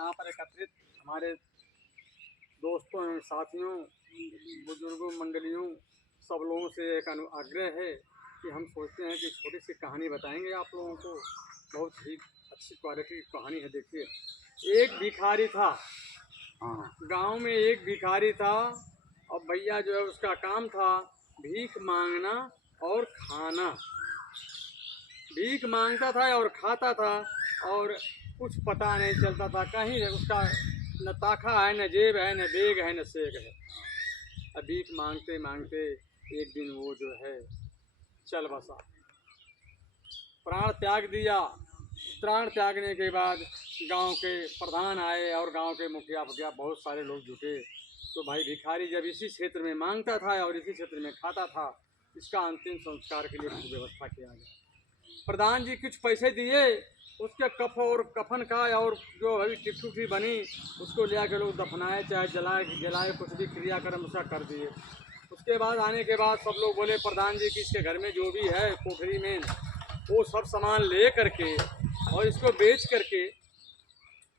यहाँ पर एकत्रित हमारे दोस्तों एवं साथियों, बुजुर्गों, मंडलियों, सब लोगों से एक आग्रह है कि हम सोचते हैं कि छोटी सी कहानी बताएंगे आप लोगों को। बहुत ही अच्छी क्वालिटी की कहानी है। देखिए, एक भिखारी था। गांव में एक भिखारी था और भैया जो है उसका काम था भीख मांगना और खाना। भीख मांगता था और खाता था और कुछ पता नहीं चलता था। कहीं उसका न ताखा है, न जेब है, न बेग है, न सेग है। अब भीख मांगते मांगते एक दिन वो जो है चल बसा, प्राण त्याग दिया। प्राण त्यागने के बाद गांव के प्रधान आए और गांव के मुखिया फुखिया बहुत सारे लोग जुटे। तो भाई भिखारी जब इसी क्षेत्र में मांगता था और इसी क्षेत्र में खाता था, इसका अंतिम संस्कार के लिए कुछ व्यवस्था किया गया। प्रधान जी कुछ पैसे दिए, उसके कफ और कफन का और जो अभी टिट्ठी बनी उसको ले आकर लोग दफनाए, चाहे जलाए कुछ भी क्रियाक्रम उसका कर दिए। उसके बाद आने के बाद सब लोग बोले प्रधान जी कि इसके घर में जो भी है कोठरी में वो सब सामान ले करके और इसको बेच करके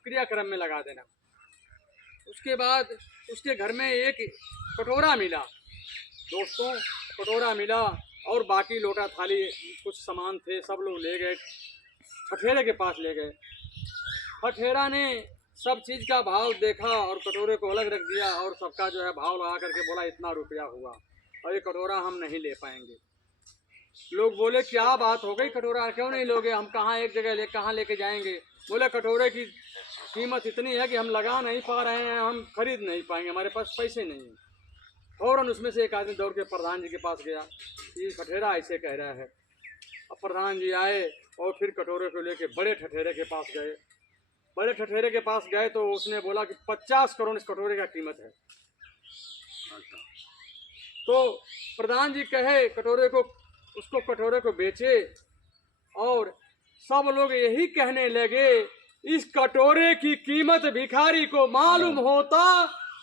क्रियाक्रम में लगा देना। उसके बाद उसके घर में एक कटोरा मिला, दोस्तों कटोरा मिला और बाकी लोटा थाली कुछ सामान थे सब लोग ले गए, ठठेरे के पास ले गए। ठठेरा ने सब चीज़ का भाव देखा और कटोरे को अलग रख दिया और सबका जो है भाव लगा करके बोला इतना रुपया हुआ और ये कटोरा हम नहीं ले पाएंगे। लोग बोले क्या बात हो गई, कटोरा क्यों नहीं लोगे, हम कहाँ एक जगह कहाँ लेके जाएंगे। बोले कटोरे की कीमत इतनी है कि हम लगा नहीं पा रहे हैं, हम खरीद नहीं पाएंगे, हमारे पास पैसे नहीं हैं। फौरन उसमें से एक आदमी दौड़ के प्रधान जी के पास गया, ये ठठेरा ऐसे कह रहा है। अब प्रधान जी आए और फिर कटोरे को लेके बड़े ठठेरे के पास गए। बड़े ठठेरे के पास गए तो उसने बोला कि 50 करोड़ इस कटोरे का कीमत है। तो प्रधान जी कहे कटोरे को, उसको कटोरे को बेचे और सब लोग यही कहने लगे इस कटोरे की कीमत भिखारी को मालूम होता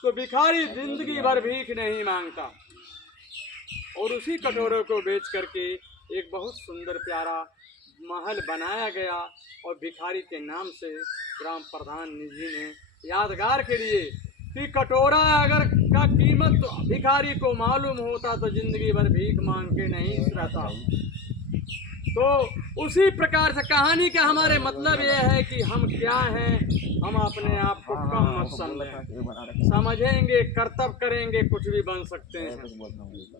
तो भिखारी जिंदगी भर भीख नहीं मांगता। और उसी कटोरे को बेच करके एक बहुत सुंदर प्यारा महल बनाया गया और भिखारी के नाम से ग्राम प्रधान जी ने यादगार के लिए कि कटोरा अगर का कीमत तो भिखारी को मालूम होता तो जिंदगी भर भीख मांग के नहीं रहता। तो उसी प्रकार से कहानी का हमारे मतलब यह है कि हम क्या हैं, हम अपने आप को कम मत समझें, समझेंगे कर्तव्य करेंगे कुछ भी बन सकते हैं।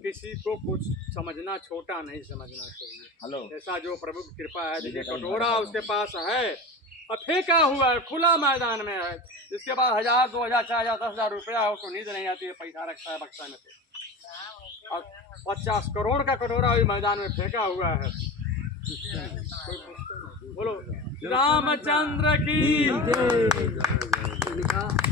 किसी को कुछ समझना छोटा नहीं समझना चाहिए। ऐसा जो प्रभु की कृपा है, देखिए कटोरा उसके पास है और फेंका हुआ है, खुला मैदान में है, जिसके पास 1000, 2000, 4000, 10,000 रुपया है, उसको नींद नहीं आती है, पैसा रखता है बक्सा में से। और 50 करोड़ का कटोरा भी मैदान में फेंका हुआ है। बोलो रामचंद्र की जय।